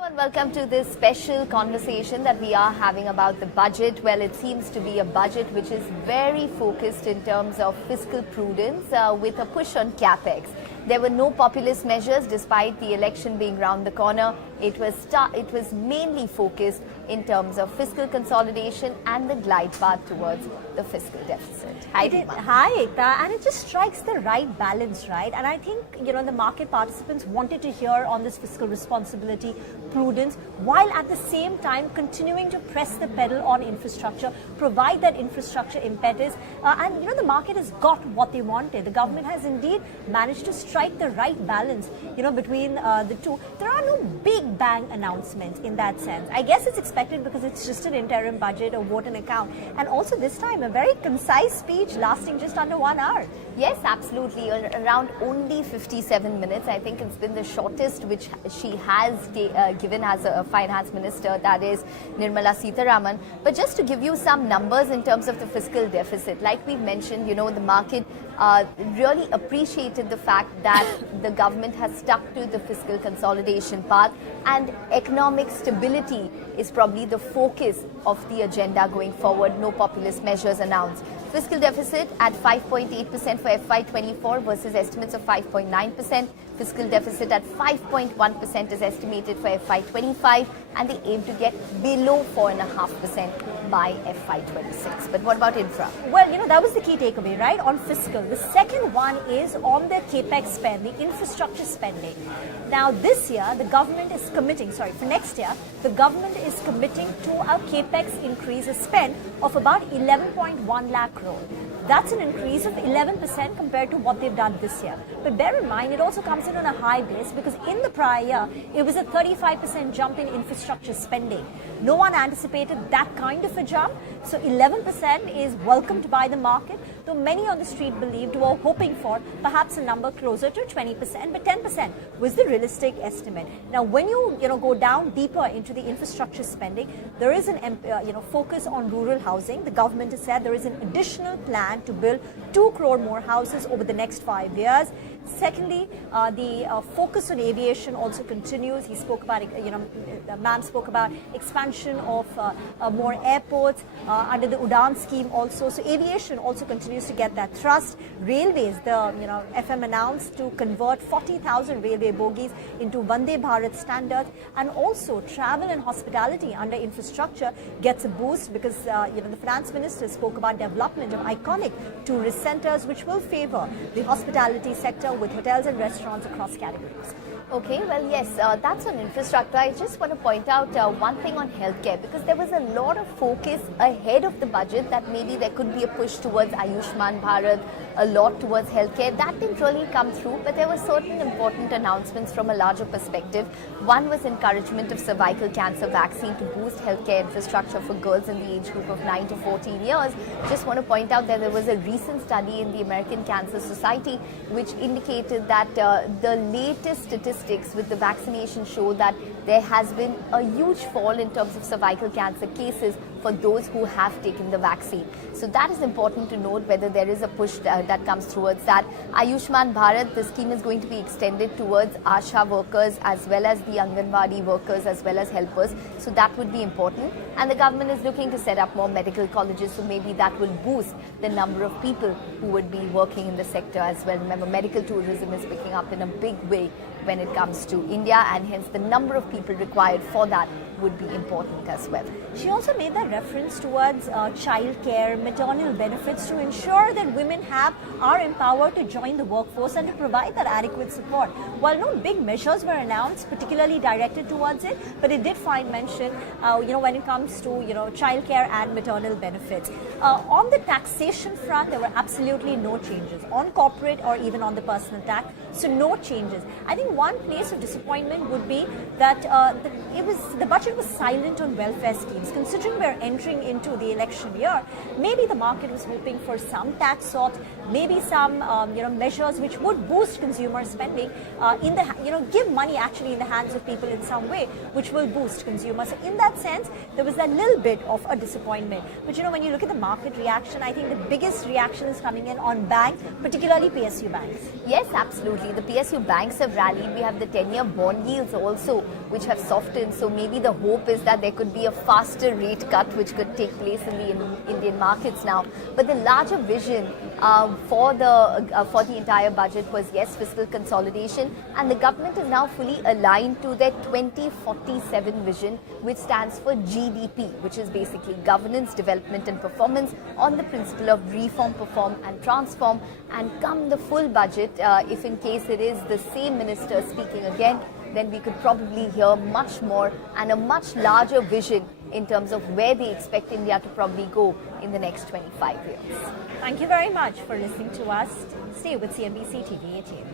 And welcome to this special conversation that we are having about the budget. Well, it seems to be a budget which is very focused in terms of fiscal prudence with a push on capex. There were no populist measures despite the election being round the corner. It was mainly focused in terms of fiscal consolidation and the glide path towards the fiscal deficit. Hi, Ekta, and it just strikes the right balance, right? And I think, the market participants wanted to hear on this fiscal responsibility, prudence, while at the same time continuing to press the pedal on infrastructure, provide that infrastructure impetus. And, the market has got what they wanted. The government has indeed managed to strike the right balance, between the two. There are no big bang announcements in that sense. I guess it's expected because it's just an interim budget, a vote and account. And also this time, a very concise speech lasting just under 1 hour. Yes, absolutely. Around only 57 minutes. I think it's been the shortest which she has given as a finance minister, that is Nirmala Sitharaman. But just to give you some numbers in terms of the fiscal deficit, like we mentioned, the market really appreciated the fact that the government has stuck to the fiscal consolidation path, and economic stability is probably the focus of the agenda going forward. No populist measures announced. Fiscal deficit at 5.8% for FY24 versus estimates of 5.9%. Fiscal deficit at 5.1% is estimated for FY25, and they aim to get below 4.5% by FY26. But what about infra? Well, that was the key takeaway, right, on fiscal. The second one is on the capex spend, the infrastructure spending. Now, this year, the government is committing, for next year, the government is committing to a capex increase, a spend of about 11.1 lakh crore. That's an increase of 11% compared to what they've done this year. But bear in mind, it also comes in on a high base because in the prior year, it was a 35% jump in infrastructure spending. No one anticipated that kind of a jump. So 11% is welcomed by the market, though many on the street believed were hoping for perhaps a number closer to 20%, but 10% was the realistic estimate. Now, when you go down deeper into the infrastructure spending, there is an focus on rural housing. The government has said there is an additional plan to build 2 crore more houses over the next 5 years. Secondly, the focus on aviation also continues. He spoke about, ma'am spoke about expansion of more airports under the Udan scheme also. So aviation also continues to get that thrust. Railways, the FM announced to convert 40,000 railway bogies into Vande Bharat standards, and also travel and hospitality under infrastructure gets a boost because the finance minister spoke about development of iconic tourist centers, which will favor the hospitality sector with hotels and restaurants across categories. Okay, well, yes, that's on infrastructure. I just want to point out one thing on healthcare, because there was a lot of focus ahead of the budget that maybe there could be a push towards Ayushman Bharat, a lot towards healthcare. That didn't really come through, but there were certain important announcements from a larger perspective. One was encouragement of cervical cancer vaccine to boost healthcare infrastructure for girls in the age group of 9 to 14 years. Just want to point out that there was a recent study in the American Cancer Society which indicated that the latest statistics with the vaccination show that there has been a huge fall in terms of cervical cancer cases for those who have taken the vaccine. So that is important to note, whether there is a push that comes towards that. Ayushman Bharat, the scheme is going to be extended towards ASHA workers as well as the Anganwadi workers as well as helpers. So that would be important. And the government is looking to set up more medical colleges, so maybe that will boost the number of people who would be working in the sector as well. Remember, medical tourism is picking up in a big way when it comes to India, and hence the number of people required for that would be important as well. She also made that reference towards childcare, maternal benefits to ensure that women are empowered to join the workforce and to provide that adequate support. While no big measures were announced, particularly directed towards it, but it did find mention, when it comes to, childcare and maternal benefits. On the taxation front, there were absolutely no changes on corporate or even on the personal tax. So no changes. I think one place of disappointment would be that the budget was silent on welfare schemes. Considering we're entering into the election year, maybe the market was hoping for some tax sort, maybe some measures which would boost consumer spending, give money actually in the hands of people in some way, which will boost consumers. So in that sense, there was that little bit of a disappointment. But when you look at the market reaction, I think the biggest reaction is coming in on banks, particularly PSU banks. Yes, absolutely. The PSU banks have rallied. We have the 10-year bond yields also which have softened. So maybe the hope is that there could be a faster rate cut which could take place in the Indian markets now. But the larger vision for the entire budget was, yes, fiscal consolidation, and the government is now fully aligned to their 2047 vision, which stands for GDP, which is basically governance, development and performance on the principle of reform, perform and transform. And come the full budget, if in case it is the same minister speaking again, then we could probably hear much more and a much larger vision in terms of where they expect India to probably go in the next 25 years. Thank you very much for listening to us. Stay with CNBC TV 18.